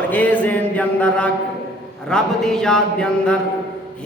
اور اے ذہن دے اندر رکھ رب دی یاد دے اندر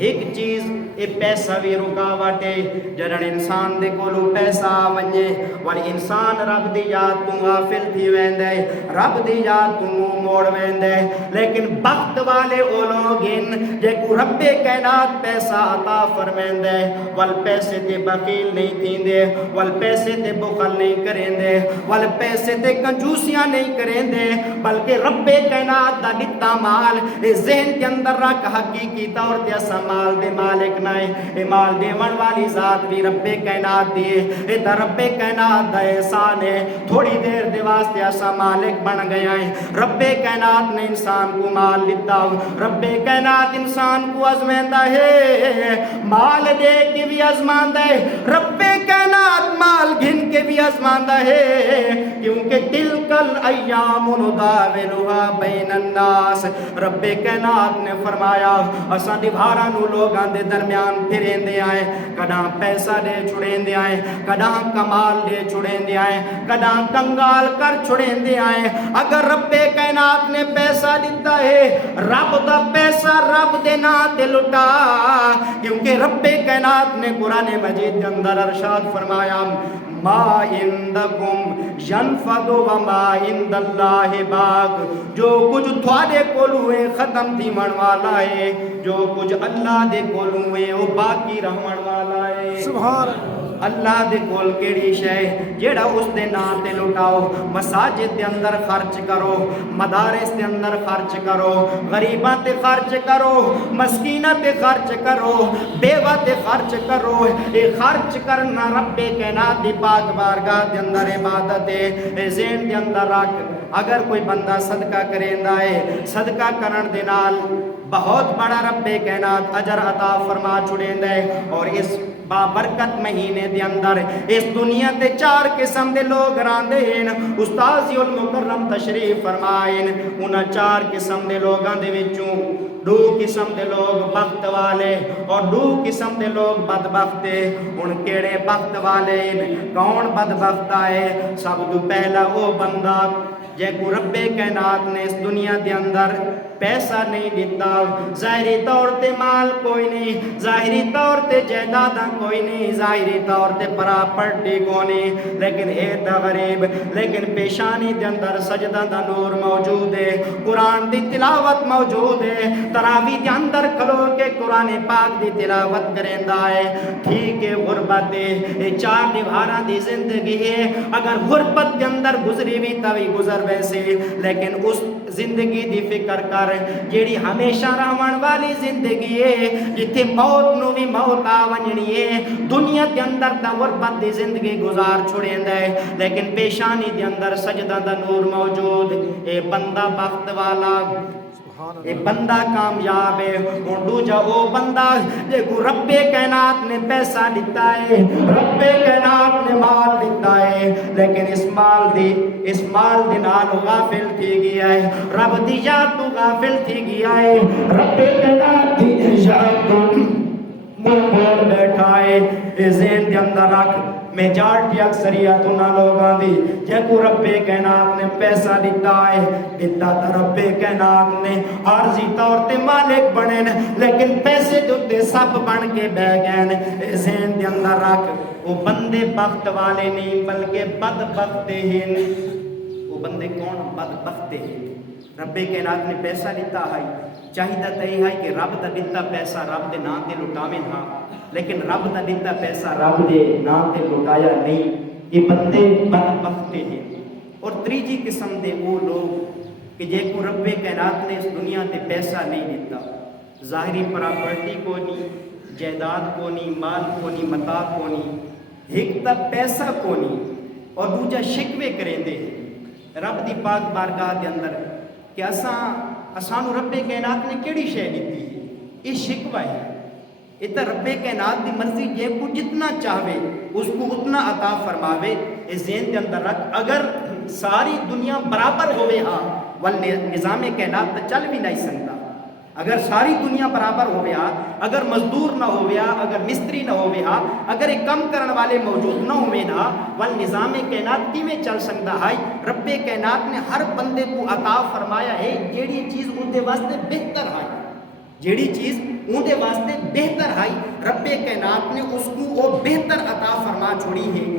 ایک چیز اے پیسہ بھی رکاوٹ ہے جڑن انسان دے کولو پیسہ ونجے ولی انسان رب دی یاد تو غافل تھی ویندے رب دی یاد تو منہ موڑ ویندے لیکن بخت والے او لوگ ان جے کو رب کائنات پیسہ عطا فرمیندے ول پیسے تے بخیل نہیں تھیندے ول پیسے تے بخل نہیں کریندے ول پیسے تے کنجوسیاں نہیں کریندے بلکہ رب کائنات دا دتا مال اس ذہن کے اندر رکھ حقیقی طور تے مال دے مالک نائے اے مال دے من والی ذات بھی رب کائنات دیے اے تا رب کائنات دا احسان ہے تھوڑی دیر دے واسطے ایسا مالک بن گیا ہے رب کائنات نے انسان کو مال لیتا رب کائنات انسان کو ازمیندا ہے مال دے کے بھی ازماندا ہے رب کائنات مال گھن کے بھی ازماندا ہے کیونکہ تلکل ایام نداولها بین الناس رب کائنات نے فرمایا اساں دیواراں نو لوگاں دے درمیان پھرین دے آئے کداں پیسہ دے چھڑین دے آئے کداں کمال دے چھڑین دے آئے کداں کنگال کر چھڑین دے آئے اگر رب کائنات نے پیسہ دیتا ہے رب دا پیسہ رب دے نا تے لٹا کیونکہ رب کائنات نے قرآن مجید کے اندر ارشاد فرمایا ما عندکم ینفد وما عند اللہ باق جو کچھ تھوڑے کولوے ختم تھی من والا ہے جو کچھ اللہ دے کولوے وہ باقی رہن والا ہے سبحان اللہ دے کول کیڑی شے جیڑا اس دے نام تے لٹاؤ مساجد دے اندر خرچ کرو مدارس دے اندر خرچ کرو غریباں تے خرچ کرو مسکیناں تے خرچ کرو بیوہ تے خرچ کرو اے خرچ کرنا رب کائنات دی پاک بارگاہ دے اندر عبادت ہے اے ذہن دے اندر رکھ اگر کوئی بندہ صدقہ کریندا ہے صدقہ کرن دے نال بہت بڑا رب کائنات اجر عطا فرما چھڑیندا ہے اور اس بابرکت مہینے دے اندر اس دنیا تے 4 قسم دے لوگ راندے ہیں استاذ المکرم تشریف فرمائیں انہاں 4 قسم دے لوگاں دے وچوں 2 قسم دے لوگ بخت والے اور 2 قسم دے لوگ بدبخت ہیں ان کیڑے بخت والے کون بدبخت ہے سب تو پہلا وہ بندہ جے کو رب کائنات نے اس دنیا دے اندر پیسہ نہیں دیتا ظاہری طور تے مال کوئی نہیں ظاہری طور تے جائیداداں کوئی نہیں ظاہری طور تے پراپرٹی کوئی نہیں لیکن اے دا غریب لیکن پیشانی دے اندر سجدہ دا نور موجود ہے قرآن دی تلاوت موجود ہے تراویح دے اندر کھلو کے قرآن پاک دی تلاوت کریندا ہے ٹھیک ہے غربت ہے اے 4 دیواراں دی زندگی ہے اگر غربت دے اندر گزری بھی توی گزر ویسے لیکن اس زندگی دی فکر کر جیڑی ہمیشہ رہن والی زندگی ہے جتھے موت نو بھی موت آ ونجنی ہے دنیا کے اندر تا غربت دی زندگی گزار چھڑیندا ہے لیکن پیشانی دے اندر سجدہ دا نور موجود اے بندہ بخت والا اے بندہ کامیاب ہے اور دوجا او بندہ جے کو رب کائنات نے پیسہ دیتا ہے رب کائنات نے مال دیتا ہے لیکن اس مال دے نال غافل تھی گیا ہے رب دی یاد تو غافل تھی گیا ہے رب کائنات دی یاد تو منہ موڑ بیٹھا ہے اے ذہن دے اندر رکھ میجارٹی اکثریت انہاں لوگاں دی جے کو رب کائنات نے پیسہ دیتا ہے دیتا تا رب کائنات نے عارضی طور تے مالک بنے لیکن پیسے جو تے سب بن کے بہ گئے ذہن دے اندر رکھ وہ بندے بخت والے نہیں بلکہ بدبخت ہیں وہ بندے کون بدبخت ہیں رب کائنات نے پیسہ دیتا ہے چاہیے تے ہے کہ رب دا دیتا پیسہ رب دے نام تے لٹاویں ہاں لیکن رب دا دیتا پیسہ رب دے نام تے لٹایا نہیں یہ بندے بدبخت ہیں اور تیجی قسم دے وہ لوگ کہ جے کو رب کائنات نے اس دنیا تے پیسہ نہیں دیتا ظاہری پراپرٹی کو نہیں جائیداد کو نہیں مال کو نہیں متاع کو نہیں ایک تا پیسہ کو نہیں اور دوجا شکوے کریندے رب دی پاک بارگاہ دے اندر کہ اسانو رب کائنات نے کیڑی شے دتی ہے یہ شکوہ ہے یہ تو رب کائنات دی مرضی جے کو جتنا چاہے اس کو اتنا عطا فرماوے اس ذہن کے اندر رکھ اگر ساری دنیا برابر ہوئے ہاں نظام کائنات تو چل بھی نہیں سکتا اگر ساری دنیا برابر ہو گیا، اگر مزدور نہ ہو گیا، اگر مستری نہ ہو گیا، اگر ایک کم کرن والے موجود نہ ہوئے نا، والنظام کائنات کی میں چل سکتا ہے؟ رب کائنات نے ہر بندے کو عطا فرمایا ہے جیڑی چیز اندے واسطے بہتر ہے، جیڑی چیز اندے واسطے بہتر ہے، رب کائنات نے اس کو وہ بہتر عطا فرما چھوڑی ہے۔